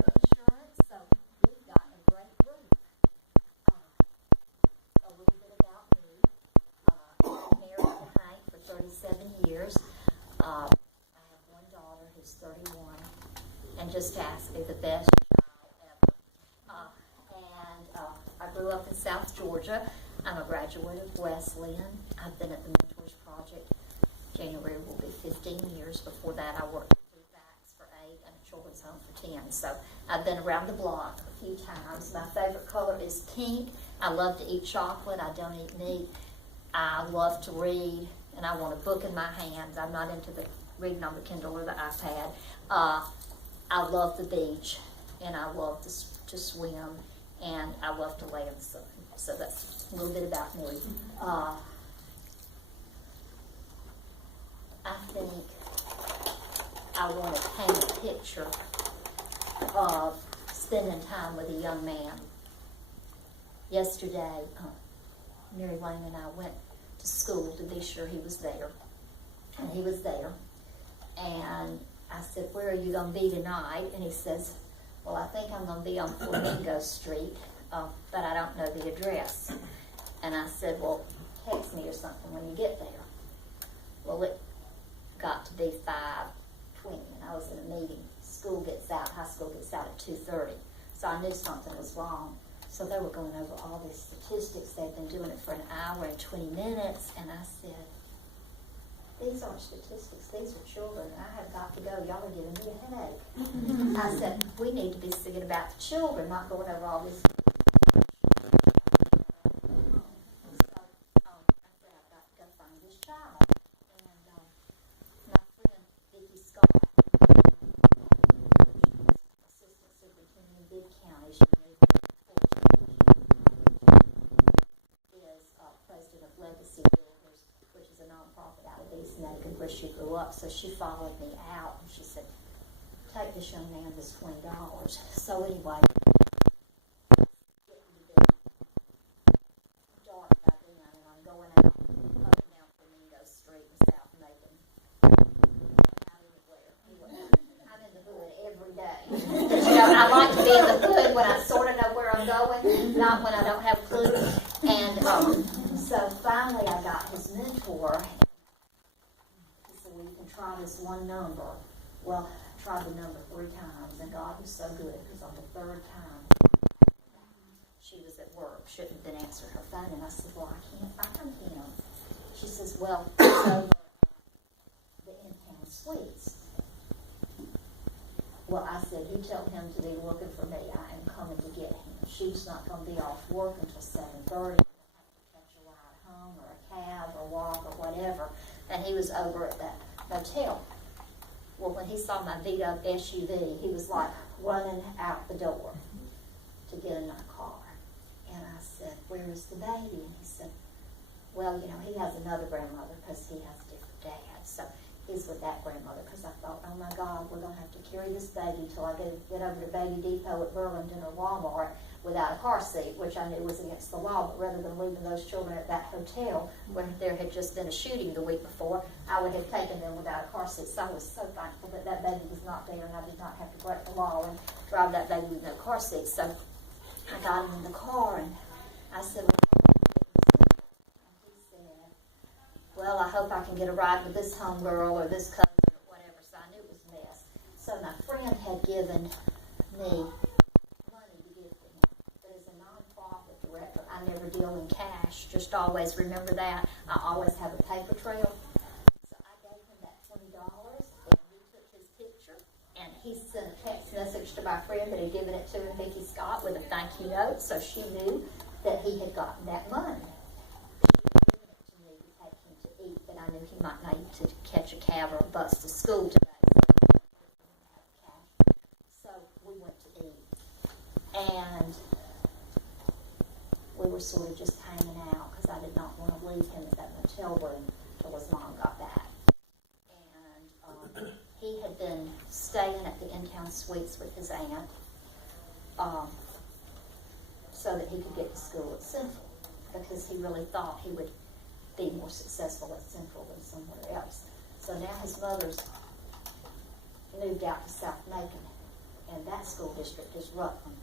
insurance, so we've got a great group. A little bit about me. I've been married to Hank for 37 years. I have one daughter who's 31, and just to ask me the best child ever. I grew up in South Georgia. I'm a graduate of Wesleyan. I've been at the Mentors Project. January will be 15 years. Before that, I worked at Food Facts for 8 and a children's home for 10. So I've been around the block a few times. My favorite color is pink. I love to eat chocolate. I don't eat meat. I love to read, and I want a book in my hands. I'm not into the reading on the Kindle or the iPad. I love the beach, and I love to swim, and I love to lay in the sun. So that's a little bit about me. I think I want to paint a picture of spending time with a young man. Yesterday, Mary Lane and I went to school to be sure he was there. And he was there. And I said, "Where are you going to be tonight?" And he says, "Well, I think I'm going to be on Flamingo Street, but I don't know the address." And I said, "Well, text me or something when you get there." Well, it got to be 5:20, and I was in a meeting. High school gets out at 2:30. So I knew something was wrong. So they were going over all these statistics. They'd been doing it for an hour and 20 minutes, and I said, "These aren't statistics, these are children. I have got to go. Y'all are giving me a headache." I said, "We need to be singing about the children, not going over all this." So I said, "I've got to go find this child." And my friend Vicki Scott, assistant superintendent in Big County, she moved to is president of Legacy Builders, which is a nonprofit out of East Macon where she grew up. So she followed me out and she said, "Take this young man this $20. So anyway, it's getting to be dark by then, and I'm going out up and down Flamingo Street in South Macon. Not anywhere. Anyway, I'm in the hood every day. I like to be in the hood when I sort of know where I'm going, not when I don't have a clue. And so finally I got his mentor. He said, "Well, you can try this one number." Well, I tried the number 3 times, and God was so good because on the 3rd time, she was at work, shouldn't have been answering her phone, and I said, "Well, I can't find him." She says, "Well, it's over at the in-town suites." Well, I said, "You tell him to be looking for me. I am coming to get him." She was not going to be off work until 7:30. Have to catch a ride home or a cab or walk or whatever. And he was over at that motel. Well, when he saw my beat-up SUV, he was like running out the door to get in my car. And I said, "Where is the baby?" And he said, "Well, he has another grandmother because he has a different dad. So he's with that grandmother." Because I thought, "Oh my God, we're going to have to carry this baby till I get over to Baby Depot at Burlington or Walmart without a car seat," which I knew was against the law. But rather than leaving those children at that hotel where there had just been a shooting the week before, I would have taken them without a car seat. So I was so thankful that that baby was not there, and I did not have to break the law and drive that baby with no car seat. So I got him in the car, and I said, and he said, "Well, I hope I can get a ride with this homegirl or this cousin or whatever." So I knew it was a mess. So my friend had given me money to give to him. But as a nonprofit director, I never deal in cash. Just always remember that. I always have a paper trail. So I gave him that $20, and he took his picture, and he sent a text message to my friend that had given it to him, Vicki Scott, with a thank you note, so she knew that he had gotten that money. But I knew he might need to catch a cab or a bus to school today. So we went to eat. And we were sort of just hanging out because I did not want to leave him at that motel room till his mom got back. And he had been staying at the in-town suites with his aunt so that he could get to school at Central, because he really thought he would be more successful at Central than somewhere else. So now his mother's moved out to South Macon, and that school district is Rutland.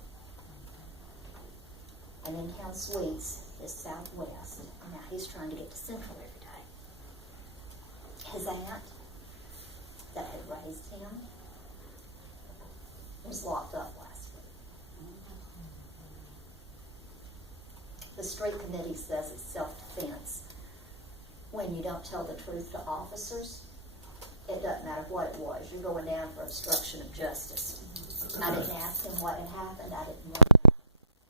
And In-Town Suites is Southwest. And now he's trying to get to Central every day. His aunt that had raised him was locked up last week. The street committee says it's self-defense. When you don't tell the truth to officers, it doesn't matter what it was. You're going down for obstruction of justice. I didn't ask him what had happened. I didn't know that.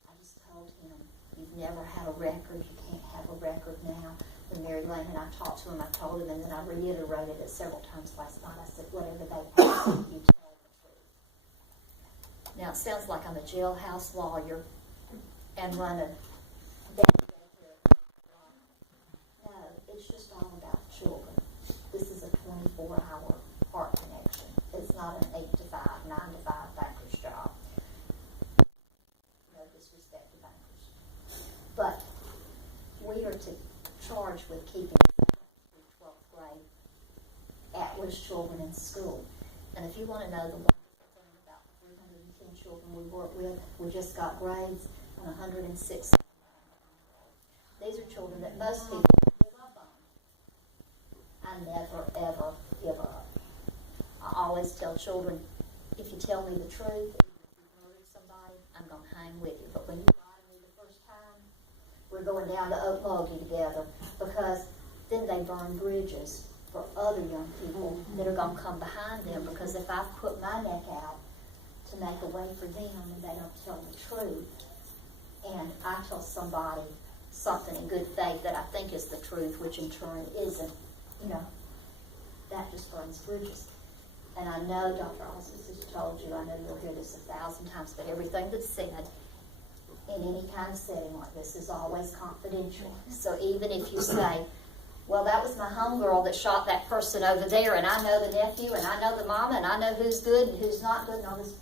I just told him, you've never had a record. You can't have a record now. When Mary Lane and I talked to him, I told him, and then I reiterated it several times last night. I said, whatever they ask you, you tell the truth. Now, it sounds like I'm a jailhouse lawyer and run a daycare. No, it's just all about children. This is a 24-hour heart connection. It's not an 8 to 5, 9 to 5 banker's job. No disrespect to bankers. But we are charged with keeping 7th through 12th grade at-risk children in school. And if you want to know the wonderful thing about the 310 children we work with, we just got grades on 106. These are children that most people give up on. I never, ever give up. I always tell children, if you tell me the truth, if you murdered somebody, I'm going to hang with you. But when you lie to me the first time, we're going down to Okmulgee together, because then they burn bridges for other young people that are going to come behind them. Because if I put my neck out to make a way for them and they don't tell the truth, and I tell somebody something in good faith that I think is the truth, which in turn isn't, that just burns bridges. And I know Dr. Osmond has told you, I know you'll hear this 1,000 times, but everything that's said in any kind of setting like this is always confidential. So even if you say, well, that was my homegirl that shot that person over there, and I know the nephew, and I know the mama, and I know who's good and who's not good, and all this,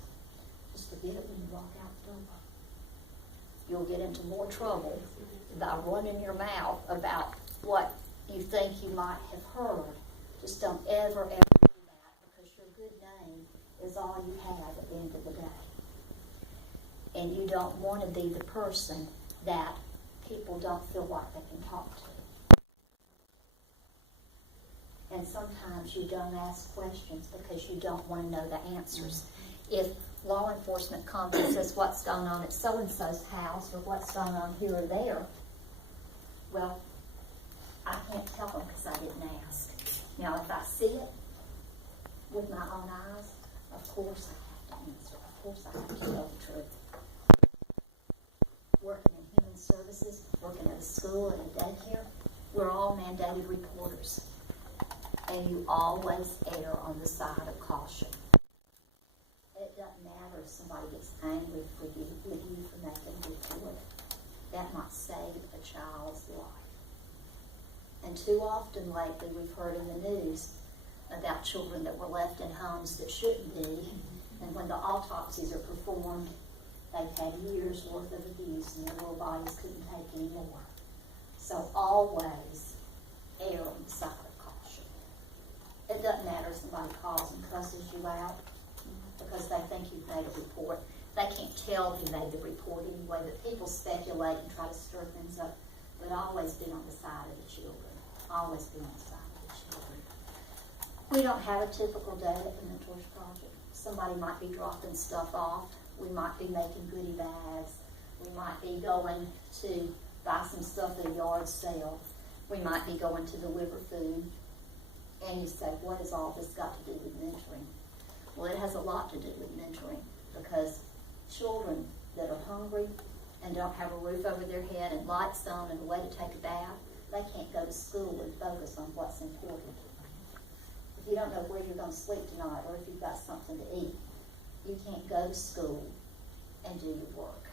just forget it when you walk out the door. You'll get into more trouble by running your mouth about what you think you might have heard. Just don't ever do that, because your good name is all you have at the end of the day. And you don't want to be the person that people don't feel like they can talk to. And sometimes you don't ask questions because you don't want to know the answers. If law enforcement comes and says what's going on at so-and-so's house or what's going on here or there, well, I can't tell them because I didn't ask. Now, if I see it with my own eyes, of course I have to answer. Of course I have to tell the truth. Working in human services, working at a school and a daycare, we're all mandated reporters. And you always err on the side of caution. It doesn't matter if somebody gets angry with you for making a report. That might save a child's life. And too often lately we've heard in the news about children that were left in homes that shouldn't be. And when the autopsies are performed, they've had years worth of abuse and their little bodies couldn't take any more. So always err on the side of caution. It doesn't matter if somebody calls and cusses you out because they think you've made a report. They can't tell who made the report anyway, but people speculate and try to stir things up. But always be on the side of the children. Always be on the side of the children. We don't have a typical day at the Mentors Project. Somebody might be dropping stuff off. We might be making goodie bags. We might be going to buy some stuff at a yard sale. We might be going to deliver food. And you say, what has all this got to do with mentoring? Well, it has a lot to do with mentoring, because children that are hungry and don't have a roof over their head and lights on and a way to take a bath, they can't go to school and focus on what's important. If you don't know where you're going to sleep tonight or if you've got something to eat, you can't go to school and do your work.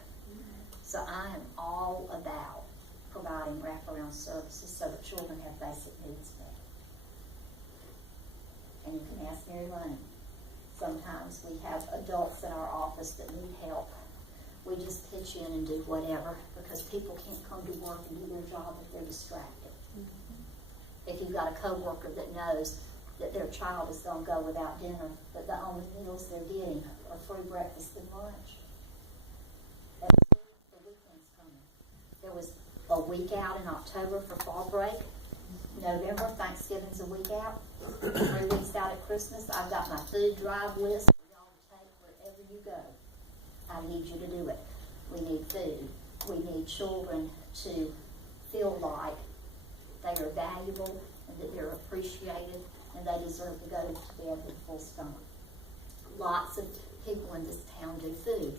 So I am all about providing wraparound services so that children have basic needs met. And you can ask Mary Lane. Sometimes we have adults in our office that need help. We just pitch in and do whatever because people can't come to work and do their job if they're distracted. If you've got a coworker that knows that their child is going to go without dinner, but the only meals they're getting are free breakfast and lunch. And the weekend's coming. There was a week out in October for fall break. November, Thanksgiving's a week out. 3 weeks out at Christmas. I've got my food drive list for y'all to take wherever you go. I need you to do it. We need food. We need children to feel like they are valuable and that they're appreciated and they deserve to go to bed with a full stomach. Lots of people in this town do food,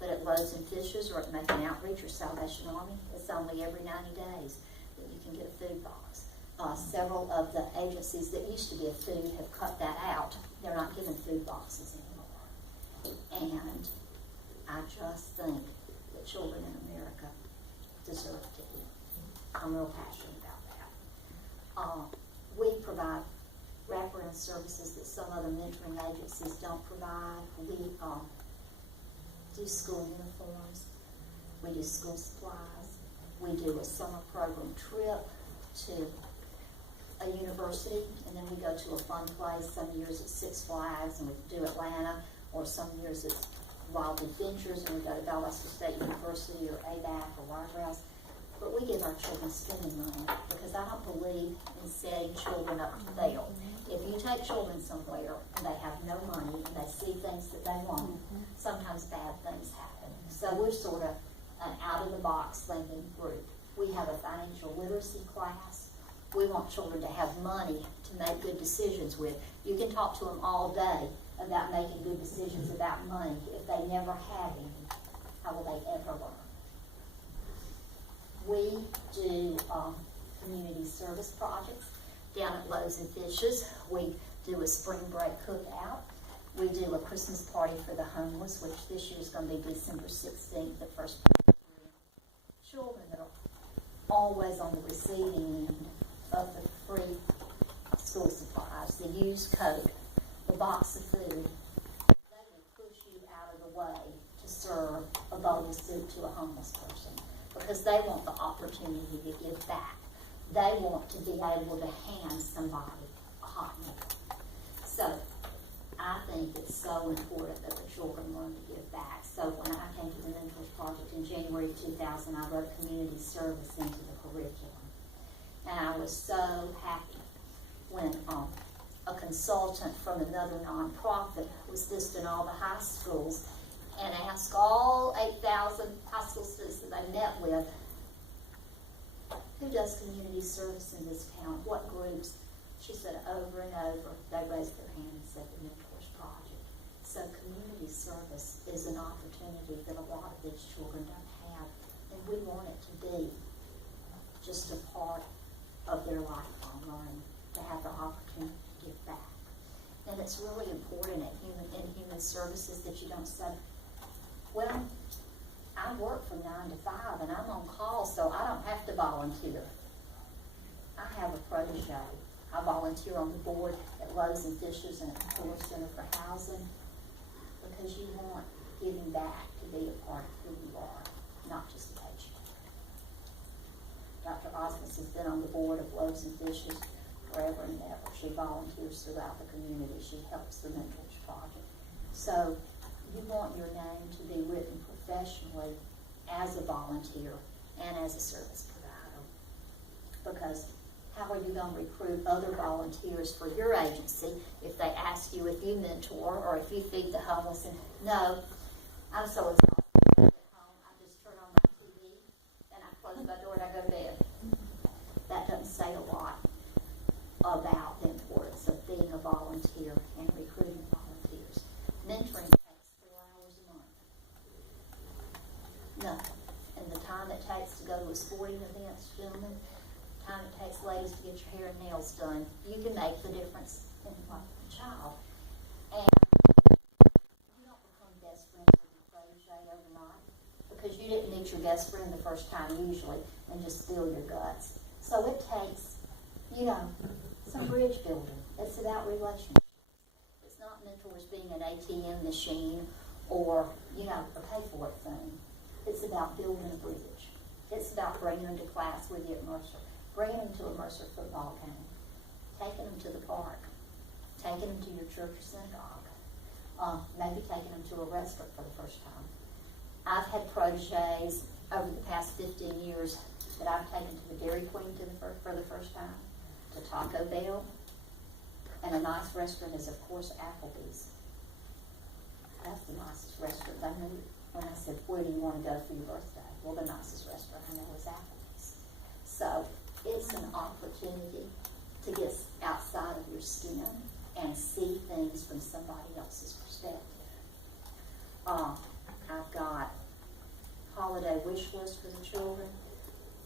but at Loaves and Fishes or at Making Outreach or Salvation Army, it's only every 90 days that you can get a food box. Several of the agencies that used to give food have cut that out. They're not giving food boxes anymore. And I just think that children in America deserve to eat. I'm real passionate about that. We provide wraparound services that some other mentoring agencies don't provide. We do school uniforms. We do school supplies. We do a summer program trip to a university, and then we go to a fun place. Some years it's Six Flags, and we do Atlanta, or some years it's Wild Adventures, and we go to Valdosta State University, or ABAC, or Wiregrass. But we give our children spending money, because I don't believe in setting children up to fail. If you take children somewhere, and they have no money, and they see things that they want, sometimes bad things happen. So we're sort of an out-of-the-box thinking group. We have a financial literacy class. We want children to have money to make good decisions with. You can talk to them all day about making good decisions about money. If they never have any, how will they ever learn? We do community service projects down at Loaves and Fishes. We do a spring break cookout. We do a Christmas party for the homeless, which this year is going to be December 16th, the first children that are always on the receiving end of the free school supplies, the used coat, the box of food. They will push you out of the way to serve a bowl of soup to a homeless person because they want the opportunity to give back. They want to be able to hand somebody a hot meal. So I think it's so important that the children learn to give back. So when I came to the Mentors Project in January of 2000, I wrote community service into the curriculum. And I was so happy when a consultant from another nonprofit was visiting all the high schools and asked all 8,000 high school students that they met with, who does community service in this town? What groups? She said over and over, they raised their hand and said the Mentors Project. So community service is an opportunity that a lot of these children don't have, and we want it to be just a part of their lifelong learning, to have the opportunity to give back. And it's really important in human services that you don't say, well, I work from 9 to 5 and I'm on call, so I don't have to volunteer. I have a protege. I volunteer on the board at Loaves and Fishes and at the Fuller Center for Housing because you want giving back to be a part of who you are, not just a paycheck. Dr. Osmus has been on the board of Loaves and Fishes forever and ever. She volunteers throughout the community. She helps the Mentors Project. So you want your name to be written professionally as a volunteer and as a service provider. Because how are you going to recruit other volunteers for your agency if they ask you if you mentor or if you feed the homeless? And no, I'm so exhausted at home. I just turn on my TV and I close my door and I go to bed. That doesn't say a lot about the importance of being a volunteer and recruiting volunteers. Mentoring takes 4 hours a month. Nothing. And the time it takes to go to a sporting event, gentlemen, the time it takes ladies to get your hair and nails done, you can make the difference in life of a child. And you don't become best friends with your protege overnight because you didn't meet your best friend the first time usually and just spill your guts. So it takes, some bridge building. It's about relationships. It's not mentors being an ATM machine or, a pay-for-it thing. It's about building a bridge. It's about bringing them to class with you at Mercer, bringing them to a Mercer football game, taking them to the park, taking them to your church or synagogue, maybe taking them to a restaurant for the first time. I've had proteges over the past 15 years that I've taken to the Dairy Queen for the first time, to Taco Bell, and a nice restaurant is, of course, Applebee's. That's the nicest restaurant. I knew when I said, where do you want to go for your birthday? Well, the nicest restaurant I know is Applebee's. So it's an opportunity to get outside of your skin and see things from somebody else's perspective. I've got holiday wish list for the children,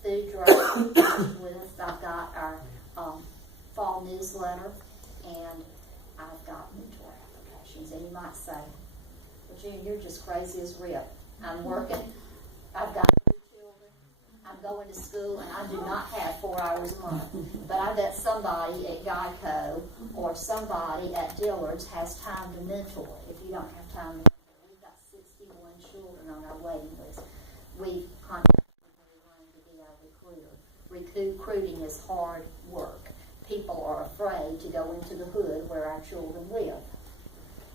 food drive wish list. I've got our fall newsletter, and I've got mentor applications. And you might say, well, June, you're just crazy as rip. I'm working, I've got 2 children, I'm going to school, and I do not have 4 hours a month. But I bet somebody at Geico or somebody at Dillard's has time to mentor. If you don't have time to mentor, we've got 61 children on our waiting list. We've contacted Mary Lane to be our recruiter. Recruiting is hard work. People are afraid to go into the hood where our children live.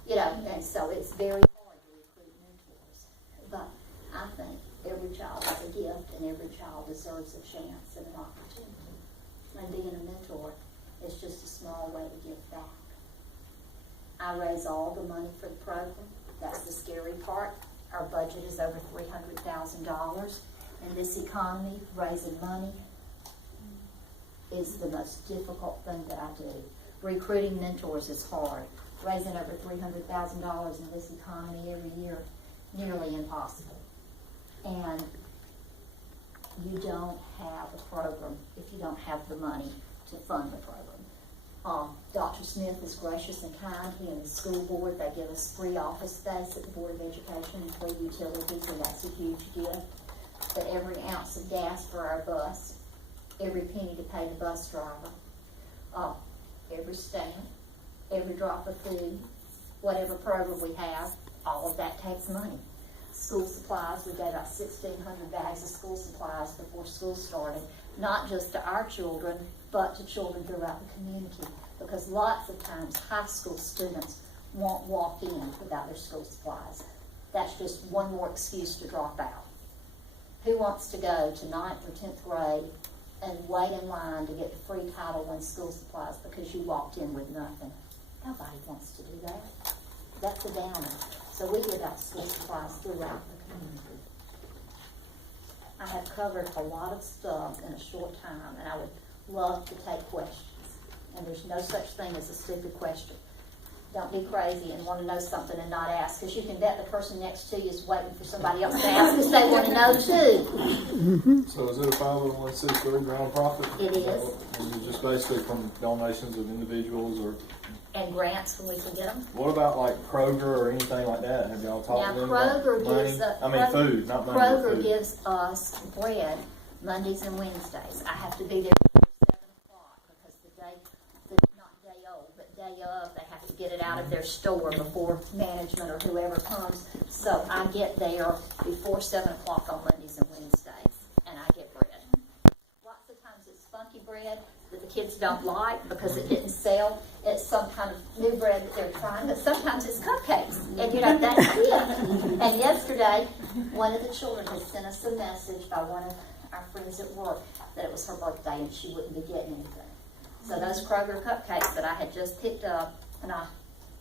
You know, and so it's very hard to recruit mentors. But I think every child is a gift, and every child deserves a chance and an opportunity. And being a mentor is just a small way to give back. I raise all the money for the program. That's the scary part. Our budget is over $300,000. In this economy, raising money is the most difficult thing that I do. Recruiting mentors is hard. Raising over $300,000 in this economy every year, nearly impossible. And you don't have a program if you don't have the money to fund the program. Dr. Smith is gracious and kind. He and the school board, they give us free office space at the Board of Education and free utilities, and that's a huge gift. But every ounce of gas for our bus, every penny to pay the bus driver, every stamp, every drop of food, whatever program we have, all of that takes money. School supplies, we gave out 1,600 bags of school supplies before school started, not just to our children, but to children throughout the community, because lots of times high school students won't walk in without their school supplies. That's just one more excuse to drop out. Who wants to go to 9th or 10th grade and wait in line to get the free Title I school supplies because you walked in with nothing? Nobody wants to do that. That's a downer. So we give out school supplies throughout the community. I have covered a lot of stuff in a short time, and I would love to take questions. And there's no such thing as a stupid question. Don't be crazy and want to know something and not ask, because you can bet the person next to you is waiting for somebody else to ask because they want to know too. So is it a 501c3 nonprofit? It is. And it's just basically from donations of individuals or... And grants when we can get them. What about like Kroger or anything like that? Have y'all talked to them Kroger about gives money? Food, not money. Kroger food. gives us bread Mondays and Wednesdays. I have to be there before 7 o'clock because not day old, but day of, they have to get it out of their store before management or whoever comes. So I get there before 7 o'clock on Mondays and Wednesdays, and I get bread. Lots of times it's funky bread that the kids don't like because it didn't sell. It's some kind of new bread that they're trying, but sometimes it's cupcakes. And you know, that's it. And yesterday, one of the children had sent us a message by one of our friends at work that it was her birthday and she wouldn't be getting anything. So those Kroger cupcakes that I had just picked up, and I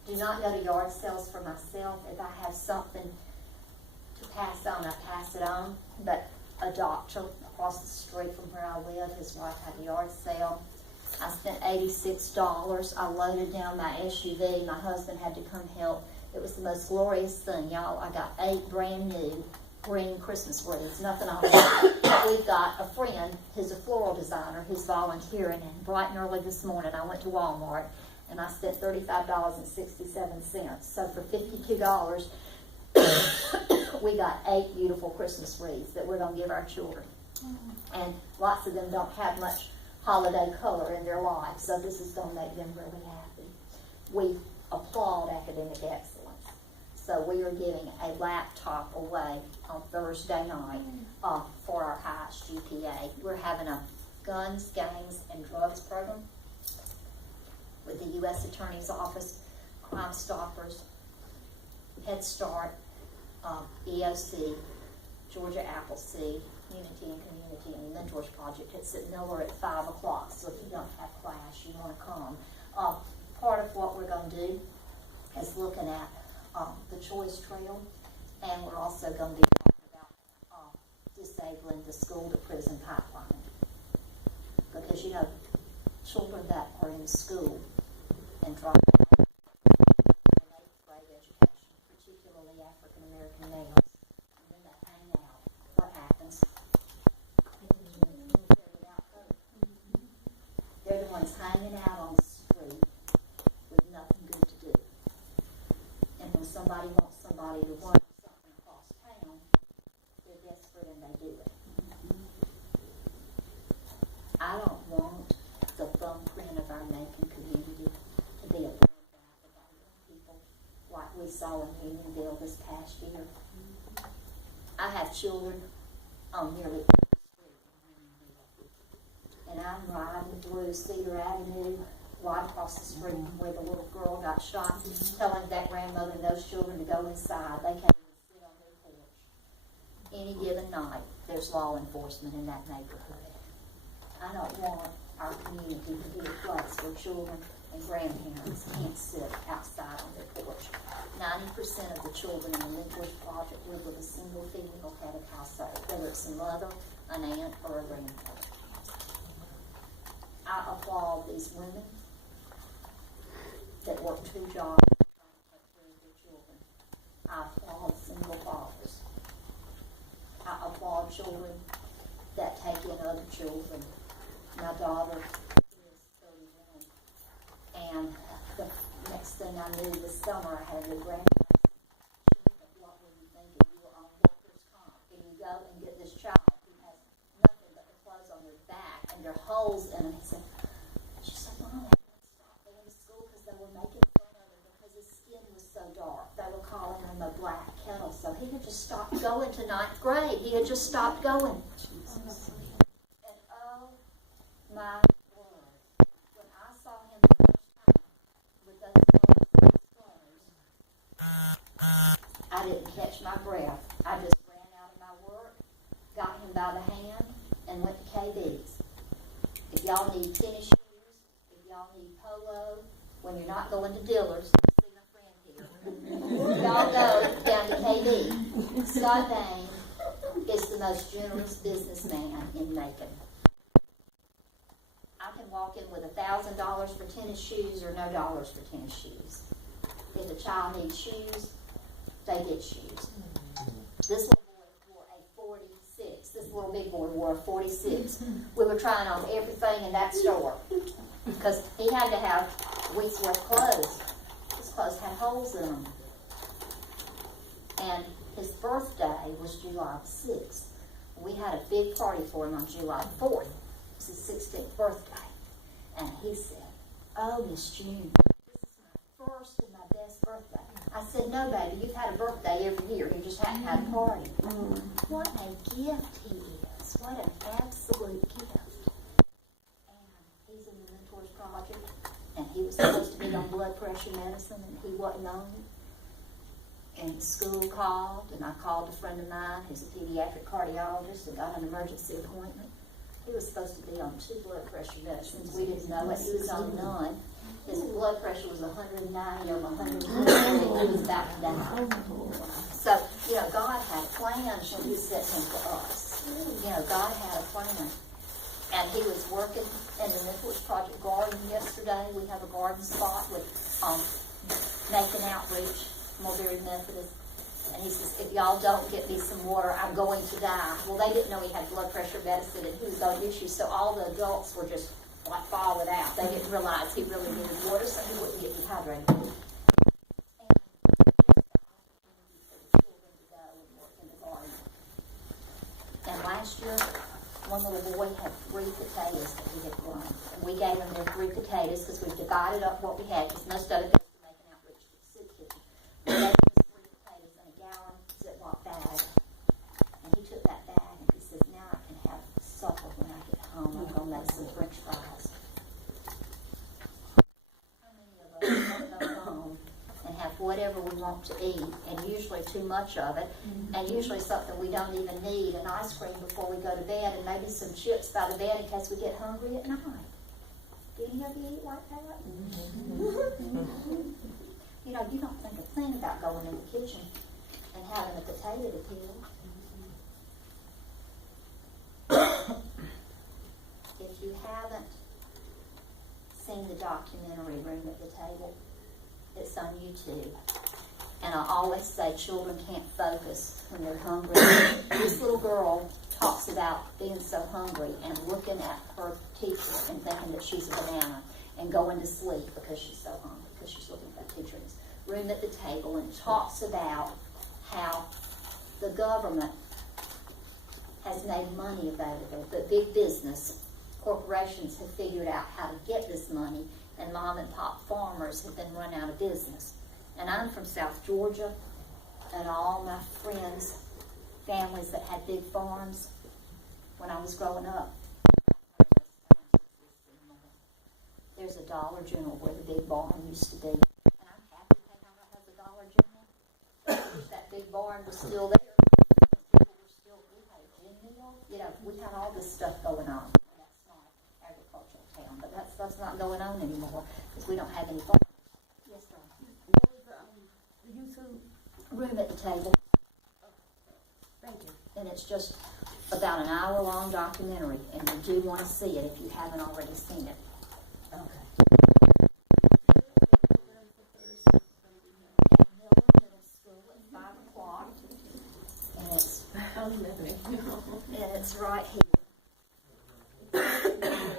do not go to yard sales for myself. If I have something to pass on, I pass it on. But a doctor across the street from where I live, his wife had a yard sale. I spent $86. I loaded down my SUV. My husband had to come help. It was the most glorious thing, y'all. I got 8 brand new green Christmas wreaths, nothing on it. We've got a friend who's a floral designer who's volunteering, and bright and early this morning I went to Walmart and I spent $35.67. So for $52, we got 8 beautiful Christmas wreaths that we're going to give our children. And lots of them don't have much holiday color in their lives, so this is going to make them really happy. We applaud academic excellence. So we are giving a laptop away on Thursday night for our highest GPA. We're having a guns, gangs, and drugs program. with the U.S. Attorney's Office, Crime Stoppers, Head Start, EOC, Georgia Appleseed, Unity and Community, and the Mentors Project. It's at Miller at 5 o'clock, so if you don't have class, you want to come. Part of what we're going to do is looking at the Choice Trail, and we're also going to be talking about disabling the school-to-prison pipeline. Because, you know, children that are in school and drop out in 8th grade education, particularly African-American males, and then they hang out, what happens? They're the ones hanging out on the street with nothing good to do. And when somebody wants somebody to run something across town, they're desperate and they do it. I don't want the thumbprint of our Macon community to be a bloodbath of our young people like we saw in Unionville this past year. I have children on nearly every street in Unionville. And I'm riding through Cedar Avenue, right across the street from where the little girl got shot, telling that grandmother and those children to go inside. They can't even sit on their porch. Any given night, there's law enforcement in that neighborhood. I don't want our community to be a place where children and grandparents can't sit outside on their porch. 90% of the children in the Mentors Project live with a single female head of household, whether it's a mother, an aunt, or a grandmother. I applaud these women that work 2 jobs trying to take care of their children. I applaud single fathers. I applaud children that take in other children. My daughter is 31, and the next thing I knew this summer, I had a new grandparent. She said, "What were you thinking? You were on workers' comp, and you go and get this child who has nothing but the clothes on their back and their holes in them." She said, "Mom, I had to stop going to school because they were making fun of him because his skin was so dark. They were calling him a black kettle." So he had just stopped going to 9th grade. He had just stopped going. And oh my word, when I saw him the first time with those clothes, I didn't catch my breath. I just ran out of my work, got him by the hand, and went to KB's. If y'all need tennis shoes, if y'all need polo, when you're not going to dealers, see my friend here, y'all go down to KB. Scott Bain is the most generous businessman in Macon. I can walk in with $1,000 for tennis shoes or no dollars for tennis shoes. If a child needs shoes, they get shoes. This little boy wore a 46. This little big boy wore a 46. We were trying on everything in that store because he had to have a week's worth of clothes. His clothes had holes in them. And his birthday was July 6th. We had a big party for him on July 4th. It's his 16th birthday. And he said, "Oh, Miss June, this is my first and my best birthday." I said, "No, baby, you've had a birthday every year. You just hadn't had a party." What a gift he is. What an absolute gift. And he's in the Mentors Project, and he was supposed to be on blood pressure medicine, and he wasn't on it. And school called, and I called a friend of mine who's a pediatric cardiologist and got an emergency appointment. He was supposed to be on 2 blood pressure medicines. We didn't know it. He was on none. His blood pressure was 190 over 120, and he was about to die. So, you know, God had a plan when he sent him for us. You know, God had a plan. And he was working in the Mentors Project garden yesterday. We have a garden spot with Macon Outreach, Mulberry Methodist. And he says, "If y'all don't get me some water, I'm going to die." Well, they didn't know he had blood pressure medicine and he was on issues, so all the adults were just like falling out. They didn't realize he really needed water, so he wouldn't get dehydrated. And just the opportunity for the children to go and work in the garden. And last year, one little boy had 3 potatoes that he had grown. And we gave him their 3 potatoes because we divided up what we had, because most of it goes to Macon Outreach to the soup kitchen. We gave him 3 potatoes in a gallon Ziploc bag. And he took that bag and he says, "Now I can have supper when I get home. I'm going to make some French fries." I whatever we want to eat, and usually too much of it, and usually something we don't even need, an ice cream before we go to bed, and maybe some chips by the bed in case we get hungry at night. Do any of you eat like that? You know, you don't think a thing about going in the kitchen and having a potato to peel. If you haven't seen the documentary Room at the Table, it's on YouTube. And I always say children can't focus when they're hungry. This little girl talks about being so hungry and looking at her teacher and thinking that she's a banana and going to sleep because she's so hungry, because she's looking at that teacher in this Room at the Table, and talks about how the government has made money available, but big business, corporations have figured out how to get this money, and mom and pop farmers have been run out of business. And I'm from South Georgia, and all my friends, families that had big farms, when I was growing up, there's a Dollar General where the big barn used to be. And I'm happy that now it has a Dollar General. I wish that big barn was still there. People were still, we had a gin mill. You know, we had all this stuff going on. That's not agricultural town, but that's not going on anymore because we don't have any farms. Yes, darling. What was the YouTube? Room at the Table. Thank you. And it's just about an hour-long documentary, and you do want to see it if you haven't already seen it. Okay. Miller Middle School at 5 o'clock, and it's right here.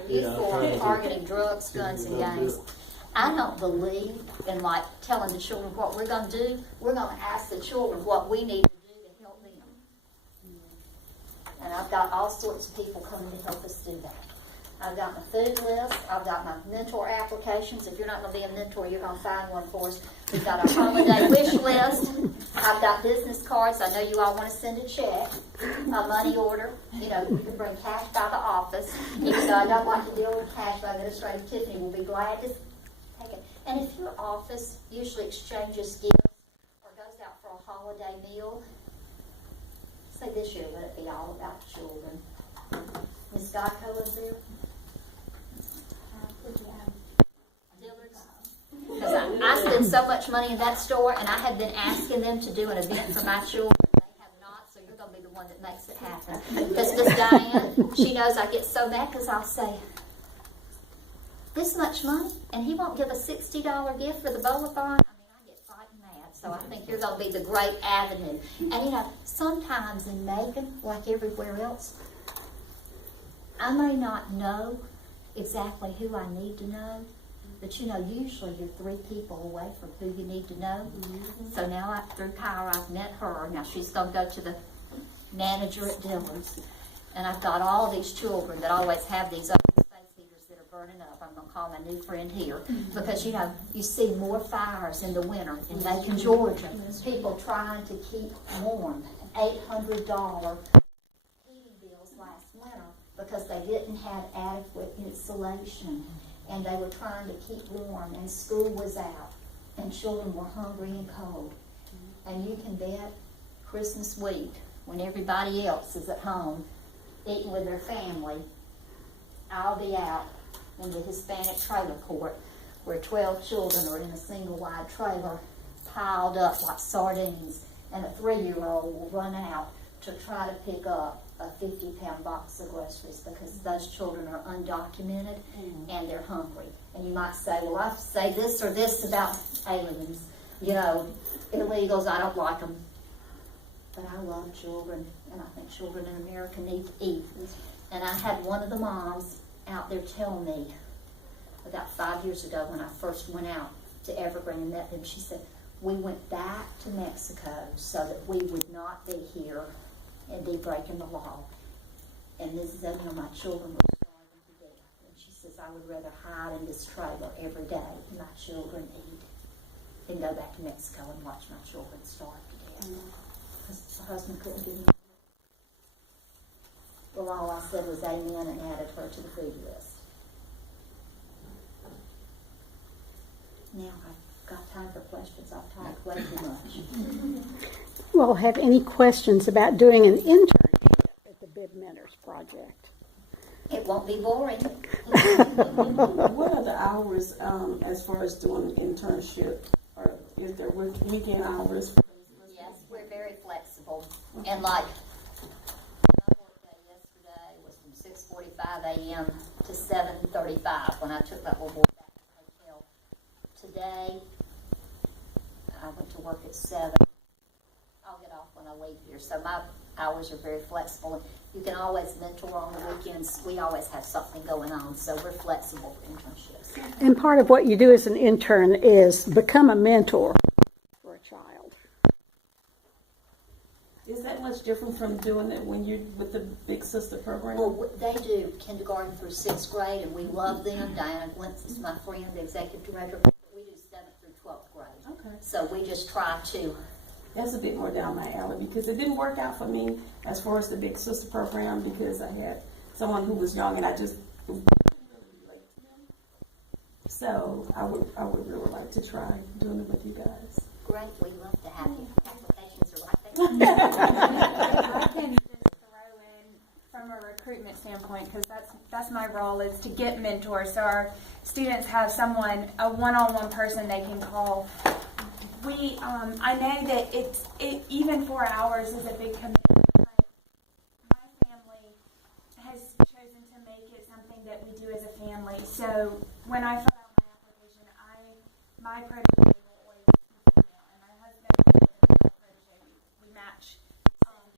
Youth for targeting drugs, guns, and gangs. I don't believe in like telling the children what we're going to do. We're going to ask the children what we need to do to help them. And I've got all sorts of people coming to help us do that. I've got my food list. I've got my mentor applications. If you're not going to be a mentor, you're going to find one for us. We've got our holiday wish list. I've got business cards. I know you all want to send a check, a money order. You know, you can bring cash by the office. Even though I don't like to deal with cash, my administrator Tiffany will be glad to take it. And if your office usually exchanges gifts or goes out for a holiday meal, say this year, let it be all about children. Miss Godco is there? Because I spend so much money in that store, and I have been asking them to do an event for my children. They have not, so you're going to be the one that makes it happen. Because Miss Diane, she knows I get so mad because I'll say, this much money, and he won't give a $60 gift for the bowl-a-thon? I mean, I get fighting mad. So I think you're going to be the great avenue. And you know, sometimes in Macon, like everywhere else, I may not know exactly who I need to know, but you know, usually you're 3 people away from who you need to know. Mm-hmm. So now through Power, I've met her. Now she's going to go to the manager at Dillard's. And I've got all these children that always have these open space heaters that are burning up. I'm going to call my new friend here. Because, you know, you see more fires in the winter in Macon, Georgia. People trying to keep warm. $800 heating bills last winter because they didn't have adequate insulation. And they were trying to keep warm, and school was out, and children were hungry and cold. And you can bet Christmas week, when everybody else is at home eating with their family, I'll be out in the Hispanic trailer court where 12 children are in a single wide trailer piled up like sardines, and a 3-year-old will run out to try to pick up a 50-pound box of groceries because those children are undocumented and they're hungry. And you might say, well, I say this or this about aliens, you know, illegals, I don't like them. But I love children, and I think children in America need to eat. And I had one of the moms out there tell me about 5 years ago when I first went out to Evergreen and met them, she said, we went back to Mexico so that we would not be here and be breaking the law. And Mrs. O'Neill, my children were starving to death. And she says, I would rather hide in this trailer every day and my children eat than go back to Mexico and watch my children starve to death. Because her husband couldn't do anything. Well, all I said was amen and added her to the food list. Now I've got time for questions. I've talked way too much. Well, have any questions about doing an internship at the Bib Mentors project? It won't be boring. What are the hours, as far as doing an internship? Or is there weekend hours? Yes, we're very flexible. And like, my work day yesterday was from 6:45 a.m. to 7:35 when I took that little boy back to the hotel. Today, I went to work at 7. I'll get off when I leave here. So my hours are very flexible. You can always mentor on the weekends. We always have something going on, so we're flexible for internships. And part of what you do as an intern is become a mentor for a child. Is that much different from doing it when you're with the Big Sister program? Well, they do kindergarten through 6th grade, and we love them. Diana Glentz is my friend, the executive director. We do 7th through 12th grade. Okay. So we just try to. That's a bit more down my alley because it didn't work out for me as far as the Big Sister program because I had someone who was young and I just couldn't really relate to them. So I would really like to try doing it with you guys. Great, we'd love to have you. Applications are right there. I can just throw in from a recruitment standpoint because that's my role is to get mentors so our students have someone, a one-on-one person they can call. I know that even 4 hours is a big commitment, but my family has chosen to make it something that we do as a family. So when I fill out my application, my protocol